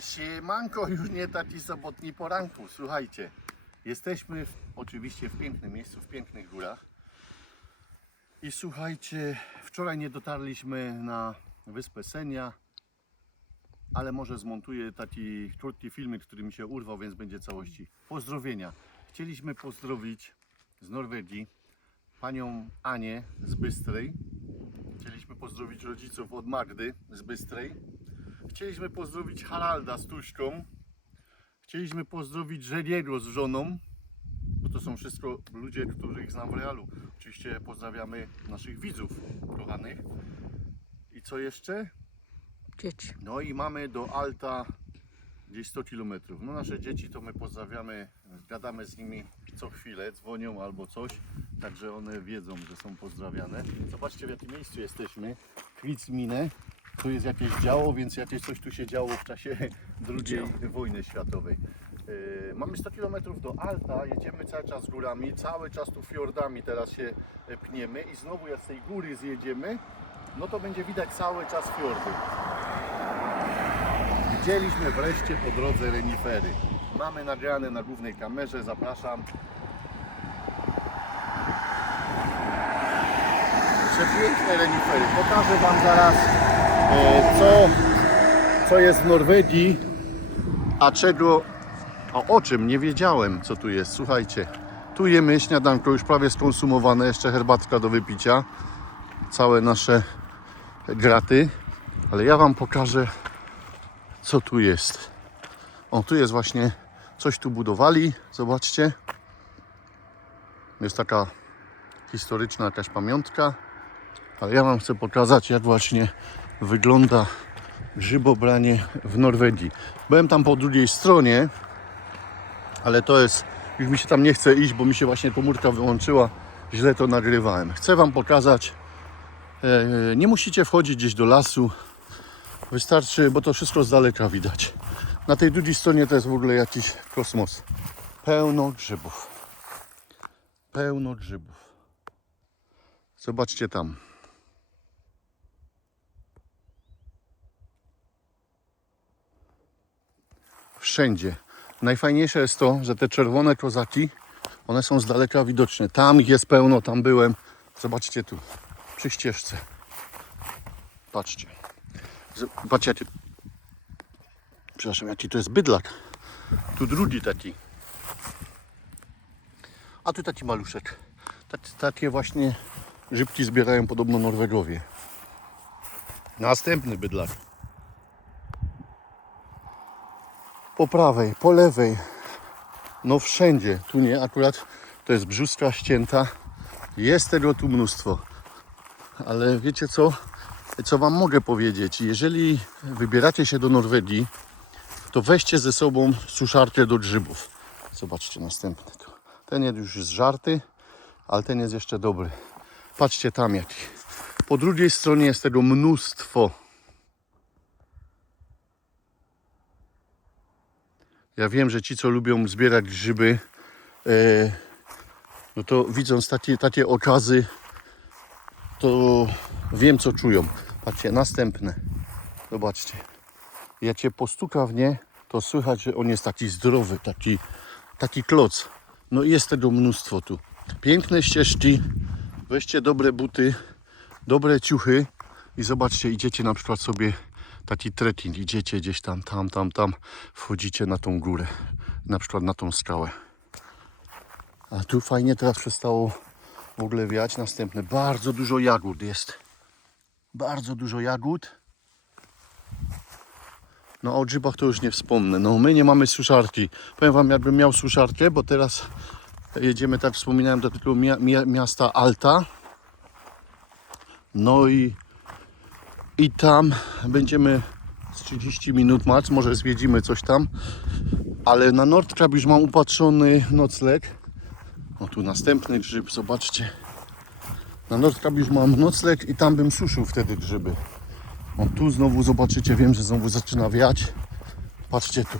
Siemanko, już nie taki sobotni poranku. Słuchajcie, jesteśmy w, oczywiście w pięknym miejscu, w pięknych górach. I słuchajcie, wczoraj nie dotarliśmy na wyspę Senia, ale może zmontuję taki krótki filmik, który mi się urwał, więc będzie całości. Pozdrowienia. Chcieliśmy pozdrowić z Norwegii panią Anię z Bystrej. Chcieliśmy pozdrowić rodziców od Magdy z Bystrej. Chcieliśmy pozdrowić Haralda z Tuśką. Chcieliśmy pozdrowić Żeliego z żoną, bo to są wszystko ludzie, których znam w realu. Oczywiście pozdrawiamy naszych widzów kochanych. I co jeszcze? Dzieci. No i mamy do Alta gdzieś 100 km. No nasze dzieci to my pozdrawiamy, gadamy z nimi co chwilę, dzwonią albo coś, także one wiedzą, że są pozdrawiane. Zobaczcie w jakim miejscu jesteśmy. Kwicminę. Tu jest jakieś działo, więc jakieś coś tu się działo w czasie II wojny światowej. Yy, mamy 100 km do Alta, jedziemy cały czas górami, cały czas tu fiordami teraz się e, pniemy i znowu jak z tej góry zjedziemy, no to będzie widać cały czas fiordy. Widzieliśmy wreszcie po drodze renifery. Mamy nagrane na głównej kamerze, zapraszam. Przepiękne renifery. Pokażę Wam zaraz e, co, co jest w Norwegii, a czego, a o czym nie wiedziałem co tu jest. Słuchajcie, tu jemy śniadanko już prawie skonsumowane, jeszcze herbatka do wypicia. Całe nasze graty, ale ja Wam pokażę co tu jest. O, tu jest właśnie coś tu budowali. Zobaczcie. Jest taka historyczna jakaś pamiątka. Ale ja Wam chcę pokazać, jak właśnie wygląda grzybobranie w Norwegii. Byłem tam po drugiej stronie, ale to jest, już mi się tam nie chce iść, bo mi się właśnie komórka wyłączyła. Źle to nagrywałem. Chcę Wam pokazać. E, nie musicie wchodzić gdzieś do lasu. Wystarczy, bo to wszystko z daleka widać. Na tej drugiej stronie to jest w ogóle jakiś kosmos. Pełno grzybów. Pełno grzybów. Zobaczcie tam. Wszędzie. Najfajniejsze jest to, że te czerwone kozaki, one są z daleka widoczne. Tam ich jest pełno, tam byłem. Zobaczcie tu, przy ścieżce. Patrzcie. Z- Patrzcie, jaki... Przepraszam, jaki to jest bydlak. Tu drugi taki. A tu taki maluszek. Tak, takie właśnie grzybki zbierają podobno Norwegowie. Następny bydlak. Po prawej, po lewej. No wszędzie. Tu nie, akurat to jest brzuska ścięta. Jest tego tu mnóstwo. Ale wiecie co? Co Wam mogę powiedzieć? Jeżeli wybieracie się do Norwegii, to weźcie ze sobą suszarkę do grzybów. Zobaczcie następny tu. Ten jest już zżarty, ale ten jest jeszcze dobry. Patrzcie tam jaki. Po drugiej stronie jest tego mnóstwo. Ja wiem, że ci, co lubią zbierać grzyby, e, no to widząc takie, takie okazy, to wiem, co czują. Patrzcie, następne. Zobaczcie. Jak cię postuka w nie, to słychać, że on jest taki zdrowy, taki, taki kloc. No i jest tego mnóstwo tu. Piękne ścieżki. Weźcie dobre buty, dobre ciuchy i zobaczcie, idziecie na przykład sobie taki trekking, idziecie gdzieś tam, tam, tam, tam, wchodzicie na tą górę, na przykład na tą skałę. A tu fajnie teraz przestało w ogóle wiać. Następne, bardzo dużo jagód jest. Bardzo dużo jagód. No o grzybach to już nie wspomnę. No my nie mamy suszarki. Powiem Wam, jakbym miał suszarkę, bo teraz jedziemy, tak wspominałem, do mia- miasta Alta. No i, i tam będziemy z 30 minut max, może zwiedzimy coś tam. Ale na Nordkrab już mam upatrzony nocleg. O tu następny grzyb, zobaczcie. Na Nordkrab już mam nocleg i tam bym suszył wtedy grzyby. O tu znowu zobaczycie, wiem, że znowu zaczyna wiać. Patrzcie tu.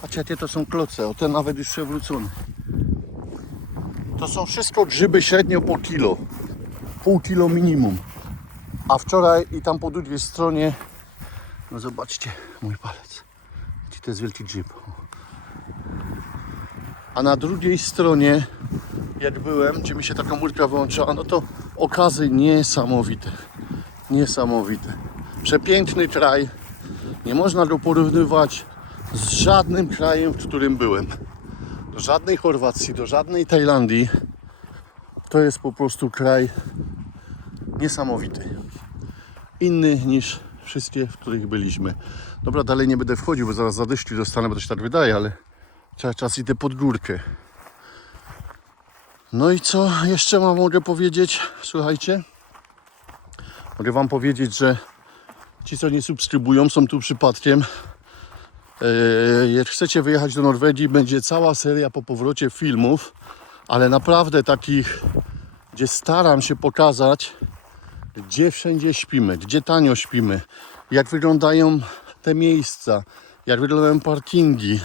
Patrzcie, jakie to są kloce. O ten nawet już przewrócony. To są wszystko grzyby średnio po kilo. Pół kilo minimum. A wczoraj i tam po drugiej stronie No zobaczcie, mój palec. To jest wielki. O. A na drugiej stronie, jak byłem, gdzie mi się taka murka wyłączyła, no to okazy niesamowite. Niesamowite. Przepiękny kraj. Nie można go porównywać z żadnym krajem, w którym byłem. Do żadnej Chorwacji, do żadnej Tajlandii. To jest po prostu kraj niesamowity. Inny niż wszystkie, w których byliśmy. Dobra, dalej nie będę wchodził, bo zaraz za deszczu dostanę, bo to się tak wydaje, ale czas, czas idę pod górkę. No i co jeszcze mam mogę powiedzieć? Słuchajcie. Mogę Wam powiedzieć, że ci, co nie subskrybują, są tu przypadkiem. Eee, Jak chcecie wyjechać do Norwegii, będzie cała seria po powrocie filmów, ale naprawdę takich, gdzie staram się pokazać, gdzie wszędzie śpimy, gdzie tanio śpimy, jak wyglądają te miejsca, jak wyglądają parkingi,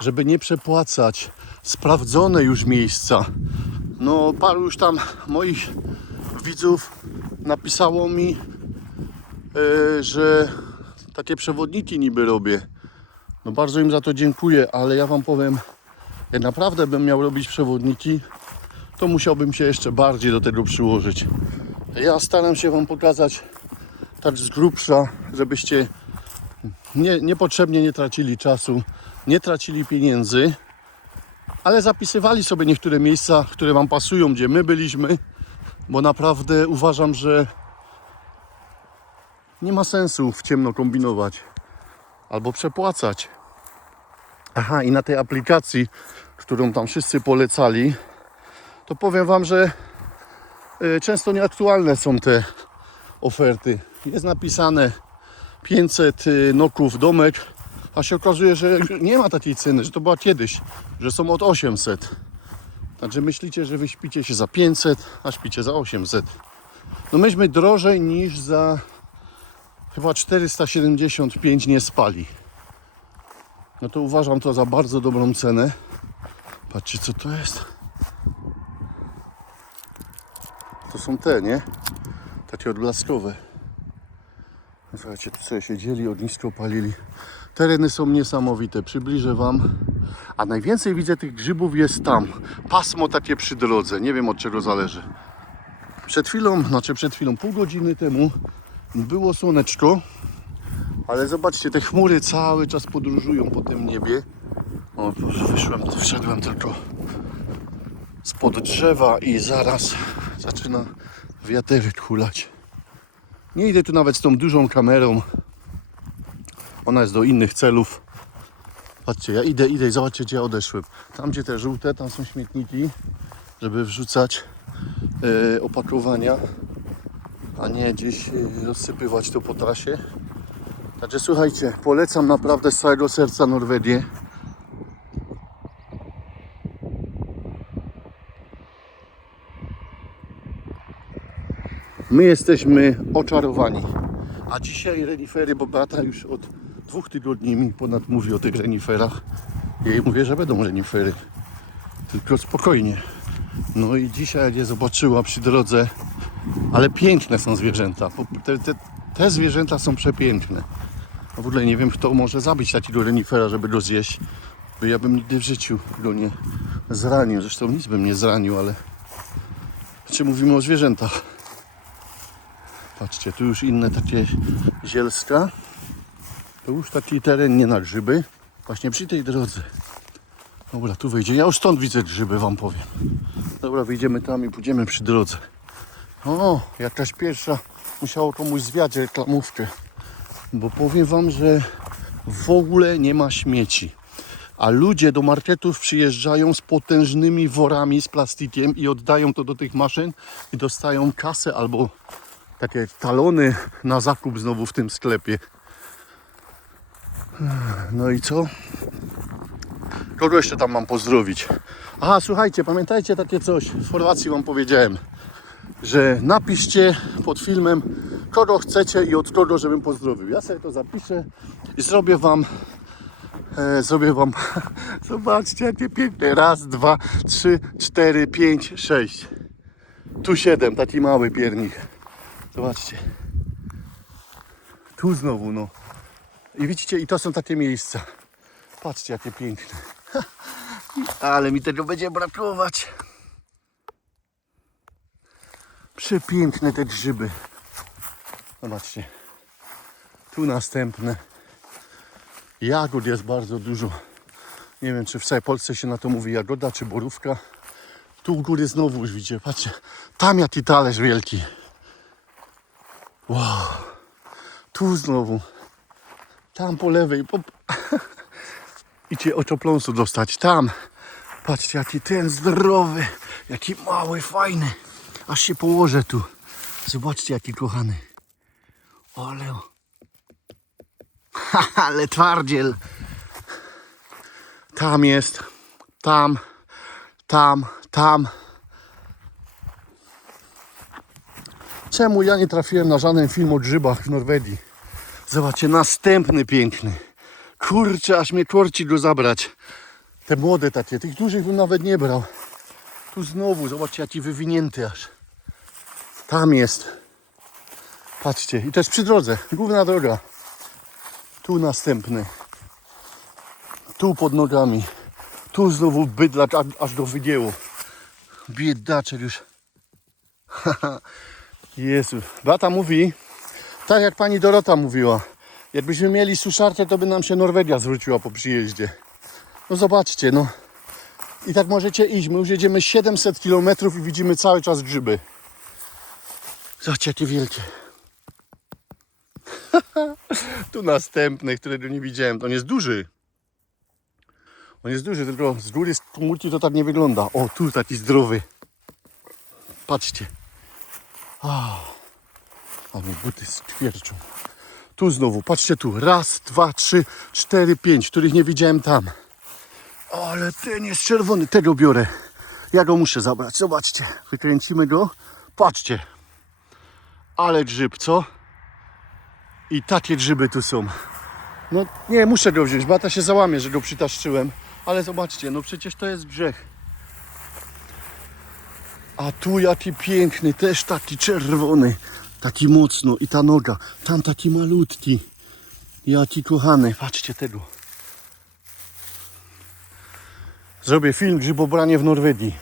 żeby nie przepłacać, sprawdzone już miejsca. No, paru już tam moich widzów napisało mi, e, że takie przewodniki niby robię. No bardzo im za to dziękuję, ale ja Wam powiem, jak naprawdę bym miał robić przewodniki, to musiałbym się jeszcze bardziej do tego przyłożyć. Ja staram się Wam pokazać tak z grubsza, żebyście nie, niepotrzebnie nie tracili czasu, nie tracili pieniędzy, ale zapisywali sobie niektóre miejsca, które Wam pasują, gdzie my byliśmy, bo naprawdę uważam, że nie ma sensu w ciemno kombinować albo przepłacać. Aha, i na tej aplikacji, którą tam wszyscy polecali, to powiem Wam, że często nieaktualne są te oferty. Jest napisane 500 y, noków domek, a się okazuje, że nie ma takiej ceny, że to była kiedyś, że są od 800. Także myślicie, że wy śpicie się za 500, a śpicie za 800. No myśmy drożej niż za chyba 475 nie spali. No to uważam to za bardzo dobrą cenę. Patrzcie co to jest. To są te, nie? Takie odblaskowe. Słuchajcie, tu sobie siedzieli, ognisko palili. Tereny są niesamowite, przybliżę Wam. A najwięcej widzę tych grzybów jest tam. Pasmo takie przy drodze, nie wiem od czego zależy. Przed chwilą, znaczy przed chwilą, pół godziny temu było słoneczko, ale zobaczcie, te chmury cały czas podróżują po tym niebie. O, wyszłem, wszedłem tylko spod drzewa i zaraz zaczyna wiaterek hulać. Nie idę tu nawet z tą dużą kamerą. Ona jest do innych celów. Patrzcie, ja idę, idę i zobaczcie gdzie odeszłem. Tam gdzie te żółte, tam są śmietniki, żeby wrzucać e, opakowania, a nie gdzieś e, rozsypywać to po trasie. Także słuchajcie, polecam naprawdę z całego serca Norwegię. My jesteśmy oczarowani. A dzisiaj renifery, bo Beata już od dwóch tygodni mi ponad mówi o tych reniferach. Ja jej mówię, że będą renifery. Tylko spokojnie. No i dzisiaj je zobaczyła przy drodze, ale piękne są zwierzęta. Te, te, te zwierzęta są przepiękne. W ogóle nie wiem, kto może zabić takiego renifera, żeby go zjeść. Bo ja bym nigdy w życiu go nie zranił. Zresztą nic bym nie zranił, ale... Czy mówimy o zwierzętach? Patrzcie, tu już inne takie zielska. To już taki teren nie na grzyby. Właśnie przy tej drodze. Dobra, tu wejdzie. Ja już stąd widzę grzyby, wam powiem. Dobra, wyjdziemy tam i pójdziemy przy drodze. O, jakaś pierwsza musiało komuś zwiać reklamówkę. Bo powiem wam, że w ogóle nie ma śmieci. A ludzie do marketów przyjeżdżają z potężnymi worami z plastikiem i oddają to do tych maszyn i dostają kasę albo takie talony na zakup znowu w tym sklepie. No i co? Kogo jeszcze tam mam pozdrowić? Aha, słuchajcie, pamiętajcie takie coś. W Chorwacji wam powiedziałem, że napiszcie pod filmem, kogo chcecie i od kogo, żebym pozdrowił. Ja sobie to zapiszę i zrobię wam. E, zrobię wam. Zobaczcie, jakie piękne. Raz, dwa, trzy, cztery, pięć, sześć. Tu siedem, taki mały piernik. Zobaczcie. Tu znowu, no. I widzicie, i to są takie miejsca. Patrzcie, jakie piękne. Ale mi tego będzie brakować. Przepiękne te grzyby. Zobaczcie. Tu następne. Jagód jest bardzo dużo. Nie wiem, czy w całej Polsce się na to mówi jagoda, czy borówka. Tu u góry znowu już widzicie, patrzcie. Tam jaki talerz wielki. Wow. Tu znowu. Tam po lewej. Po... Idzie oczopląsu dostać. Tam. Patrzcie, jaki ten zdrowy. Jaki mały, fajny. Aż się położę tu. Zobaczcie, jaki kochany. Ale... Ale twardziel. Tam jest. Tam. Tam. Tam. Czemu ja nie trafiłem na żaden film o grzybach w Norwegii? Zobaczcie, następny piękny. Kurczę, aż mnie korci go zabrać. Te młode takie, tych dużych bym nawet nie brał. Tu znowu, zobaczcie, jaki wywinięty aż. Tam jest. Patrzcie, i jest przy drodze, główna droga. Tu następny. Tu pod nogami. Tu znowu bydlacz aż, do wygięło. Biedaczek już. Jezu. Bata mówi, tak jak pani Dorota mówiła, jakbyśmy mieli suszarkę, to by nam się Norwegia zwróciła po przyjeździe. No zobaczcie, no. I tak możecie iść. My już jedziemy 700 km i widzimy cały czas grzyby. Zobaczcie, jakie wielkie. tu następny, którego nie widziałem. On jest duży. On jest duży, tylko z góry z multi to tak nie wygląda. O, tu taki zdrowy. Patrzcie. A mnie buty skwierczą. Tu znowu, patrzcie tu. Raz, dwa, trzy, cztery, pięć, których nie widziałem tam. Ale ten jest czerwony, tego biorę. Ja go muszę zabrać. Zobaczcie, wykręcimy go. Patrzcie. Ale grzyb, co? I takie grzyby tu są. No nie, muszę go wziąć, Bata się załamie, że go przytaszczyłem. Ale zobaczcie, no przecież to jest grzech. A tu jaki piękny, też taki czerwony. Taki mocno i ta noga. Tam taki malutki. Jaki kochany. Patrzcie tego. Zrobię film grzybobranie w Norwegii.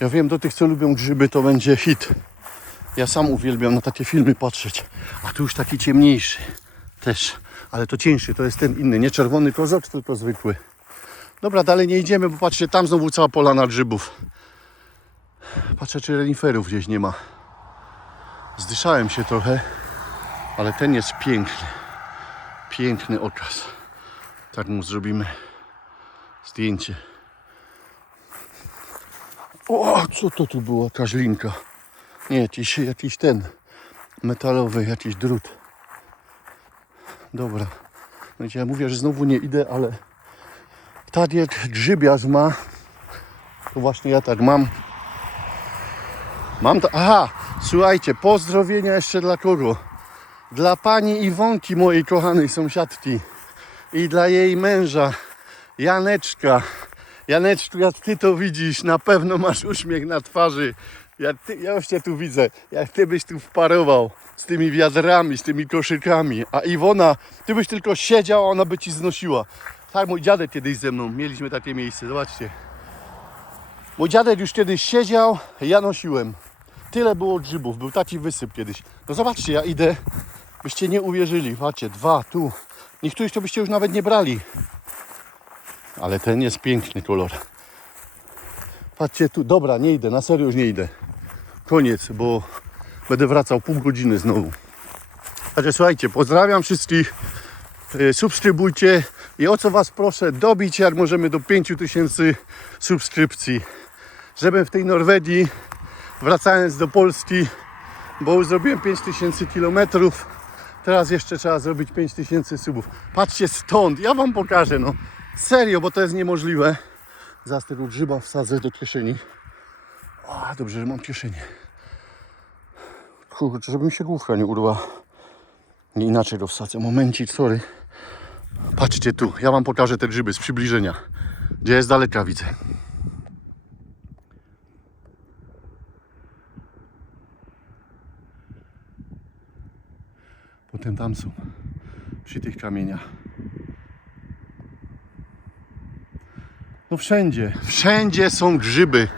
Ja wiem, do tych co lubią grzyby to będzie hit. Ja sam uwielbiam na takie filmy patrzeć. A tu już taki ciemniejszy też. Ale to cieńszy, to jest ten inny. Nie czerwony kozak, tylko zwykły. Dobra, dalej nie idziemy, bo patrzcie, tam znowu cała polana grzybów. Patrzę, czy reniferów gdzieś nie ma. Zdyszałem się trochę, ale ten jest piękny. Piękny okaz. Tak mu zrobimy zdjęcie. O, co to tu było? Każlinka. Nie, jakiś, jakiś ten metalowy, jakiś drut. Dobra. I ja mówię, że znowu nie idę, ale jak grzybiarz ma, to właśnie ja tak mam. Mam to. Aha, słuchajcie, pozdrowienia jeszcze dla kogo? Dla pani Iwonki, mojej kochanej sąsiadki. I dla jej męża, Janeczka. Janeczku, jak ty to widzisz, na pewno masz uśmiech na twarzy. Jak ty, ja już cię tu widzę, jak ty byś tu wparował z tymi wiadrami, z tymi koszykami. A Iwona, ty byś tylko siedział, a ona by ci znosiła. Tak, mój dziadek kiedyś ze mną, mieliśmy takie miejsce, zobaczcie. Mój dziadek już kiedyś siedział, ja nosiłem. Tyle było grzybów, był taki wysyp kiedyś. No zobaczcie, ja idę, byście nie uwierzyli. Patrzcie, dwa, tu. Niektórych to byście już nawet nie brali. Ale ten jest piękny kolor. Patrzcie tu, dobra, nie idę, na serio już nie idę. Koniec, bo będę wracał pół godziny znowu. Także słuchajcie, pozdrawiam wszystkich. E, Subskrybujcie i o co Was proszę, dobić jak możemy do 5000 subskrypcji. Żebym w tej Norwegii, wracając do Polski, bo już zrobiłem 5000 kilometrów, teraz jeszcze trzeba zrobić 5000 subów. Patrzcie stąd, ja Wam pokażę, no. Serio, bo to jest niemożliwe. Zaraz tego grzyba wsadzę do kieszeni. O, dobrze, że mam kieszenię. Kurczę, mi się główka nie urła. Nie inaczej go wsadzę. Momencik, sorry. Patrzcie tu, ja wam pokażę te grzyby z przybliżenia. Gdzie jest daleka, widzę. Potem tam są. przy tych kamieniach. No wszędzie, wszędzie są grzyby.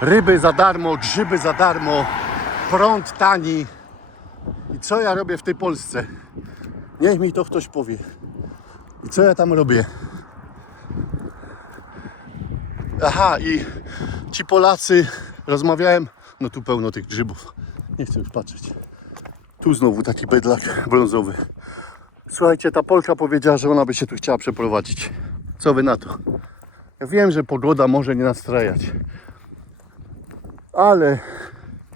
Ryby za darmo, grzyby za darmo, prąd tani. I co ja robię w tej Polsce? Niech mi to ktoś powie. I co ja tam robię? Aha, i ci Polacy, rozmawiałem, no tu pełno tych grzybów. Nie chcę już patrzeć. Tu znowu taki bydlak brązowy. Słuchajcie, ta Polka powiedziała, że ona by się tu chciała przeprowadzić. Co wy na to? Ja wiem, że pogoda może nie nastrajać. Ale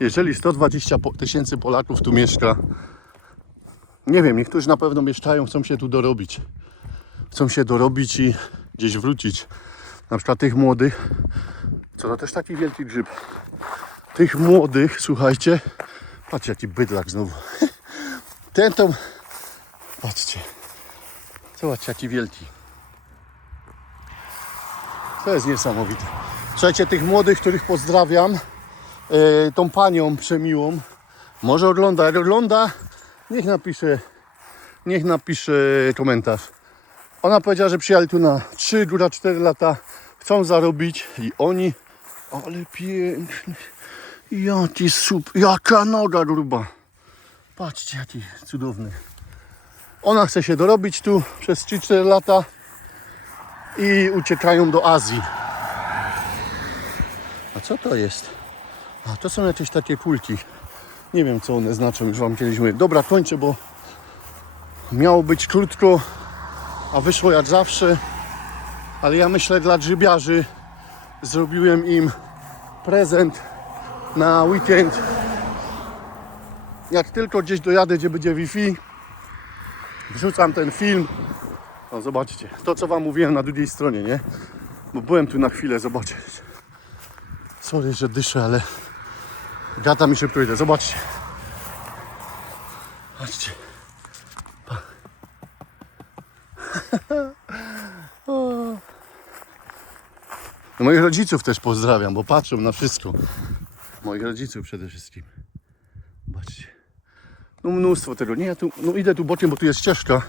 jeżeli 120 po- tysięcy Polaków tu mieszka, nie wiem, niektórzy na pewno mieszkają, chcą się tu dorobić. Chcą się dorobić i gdzieś wrócić. Na przykład tych młodych, co to też taki wielki grzyb. Tych młodych, słuchajcie, patrzcie jaki bydlak znowu. Ten to, patrzcie, zobaczcie jaki wielki. To jest niesamowite. Słuchajcie, tych młodych, których pozdrawiam, e, tą panią przemiłą, może ogląda, jak ogląda, niech napisze, niech napisze komentarz. Ona powiedziała, że przyjechali tu na 3, góra 4 lata, chcą zarobić i oni, ale piękny, jaki sup, jaka noga gruba. Patrzcie, jaki cudowny. Ona chce się dorobić tu przez 3-4 lata i uciekają do Azji. A co to jest? A to są jakieś takie kulki. Nie wiem co one znaczą, już wam kiedyś mówię. Dobra, kończę, bo miało być krótko, a wyszło jak zawsze. Ale ja myślę dla grzybiarzy zrobiłem im prezent na weekend. Jak tylko gdzieś dojadę, gdzie będzie Wi-Fi, wrzucam ten film. No zobaczcie, to co wam mówiłem na drugiej stronie, nie? Bo byłem tu na chwilę, zobaczcie. Sorry, że dyszę, ale gata mi szybko idę. Zobaczcie. Patrzcie. Pa. O. No moich rodziców też pozdrawiam, bo patrzą na wszystko. Moich rodziców przede wszystkim. Zobaczcie. No mnóstwo tego. Nie, ja tu, no idę tu bokiem, bo tu jest ścieżka.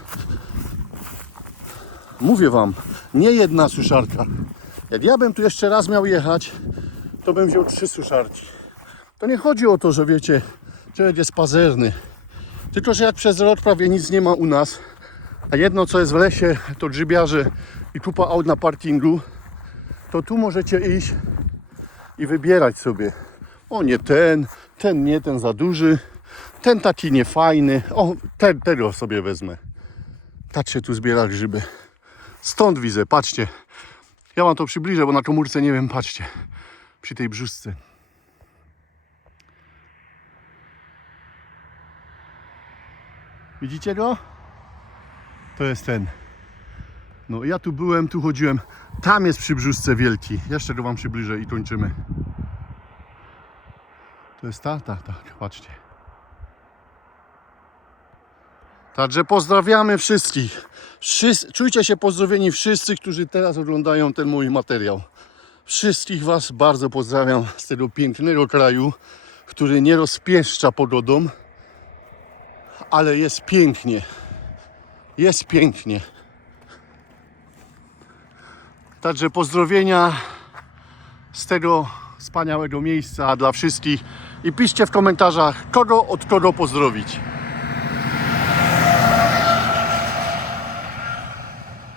Mówię wam, nie jedna suszarka. Jak ja bym tu jeszcze raz miał jechać, to bym wziął trzy suszarki. To nie chodzi o to, że wiecie, człowiek jest pazerny. Tylko, że jak przez rok prawie nic nie ma u nas, a jedno co jest w lesie, to grzybiarze i kupa aut na parkingu, to tu możecie iść i wybierać sobie. O nie ten, ten nie, ten za duży, ten taki niefajny. O, ten, tego sobie wezmę. Tak się tu zbiera grzyby. Stąd widzę, patrzcie. Ja wam to przybliżę, bo na komórce nie wiem, patrzcie. Przy tej brzuszce. Widzicie go? To jest ten. No ja tu byłem, tu chodziłem. Tam jest przy brzuszce wielki. Jeszcze go wam przybliżę i kończymy. To jest ta? Tak, tak, patrzcie. Także pozdrawiamy wszystkich. Wszyscy, czujcie się pozdrowieni wszyscy, którzy teraz oglądają ten mój materiał. Wszystkich Was bardzo pozdrawiam z tego pięknego kraju, który nie rozpieszcza pogodą, ale jest pięknie. Jest pięknie. Także pozdrowienia z tego wspaniałego miejsca dla wszystkich i piszcie w komentarzach, kogo od kogo pozdrowić.